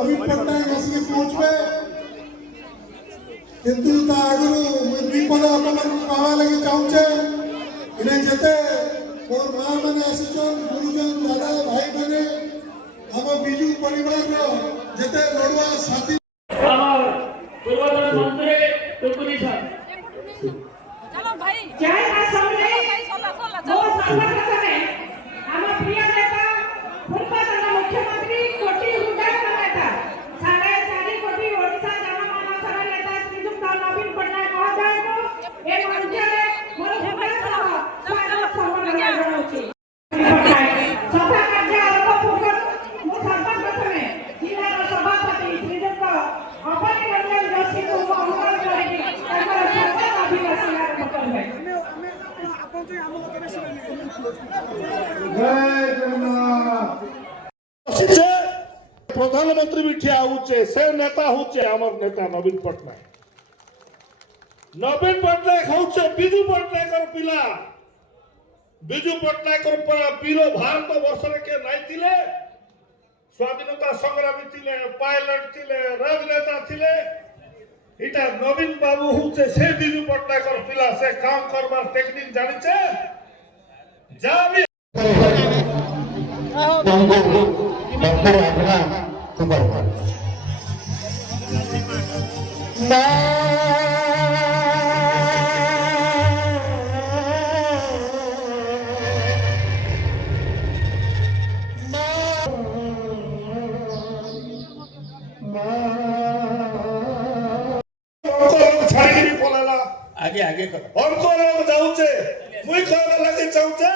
नवीन पट्टनायक आसिक पहुंचे किंतु ता आगु दुई पद अपन कहवा लगे चाहूचे इने जते मोर मां माने आसिचन गुरुजन दादा भाई माने हम बिजू परिवार रो जते लड़ुआ साथी और पूर्वतन मंत्री टुकुनी साहब चलो भाई जय मां सामने वो संपर्क करे हम प्रिय नेता पूर्वतन मुख्यमंत्री कोटी हुदार नेता 4.5 कोटी ओडिशा जनमानसर नेता श्रीयुक्त नवीन पट्टनायक महोदय को ए मंचरे मोर हुदार सह स्वागत सम्मान जणाउछि सभा कार्य आरंभ पूर्व मु सर्वप्रथमे जिल्ला सभापति श्रीयुक्त अभय रंजन जोशी को अनुरोध करेंगे ताकर सत्ता अभिभाषण आरंभ करबे प्रधानमंत्री भी ठिया होचे से नेता होचे हमर नेता नवीन पट्टनायक होचे बिजू पट्टनायक पिला बिजू पट्टनायक वीर भारत वर्ष के नहीं थिले स्वाधीनता संग्रामी थिले पायलट थिले राजनेता थिले इटा नवीन बाबू होचे से बिजू पट्टनायक पिला से काम करबार टेक्निक जानिचे जा भी आगे आगे करो हमको लोग जाऊचे मुई कहला लगे जाऊचे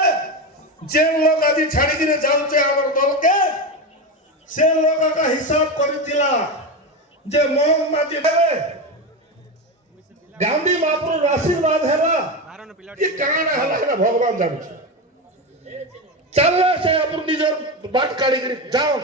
जे लोग आज छाड़ी के जाऊचे हमर दल के से लोग का हिसाब करथिला जे मोहन माजी देवे गांधी महापुर आशीर्वाद हैला ये कान हला है भगवान जानु चल से अपन निजर बाट काढ़ी जाओ।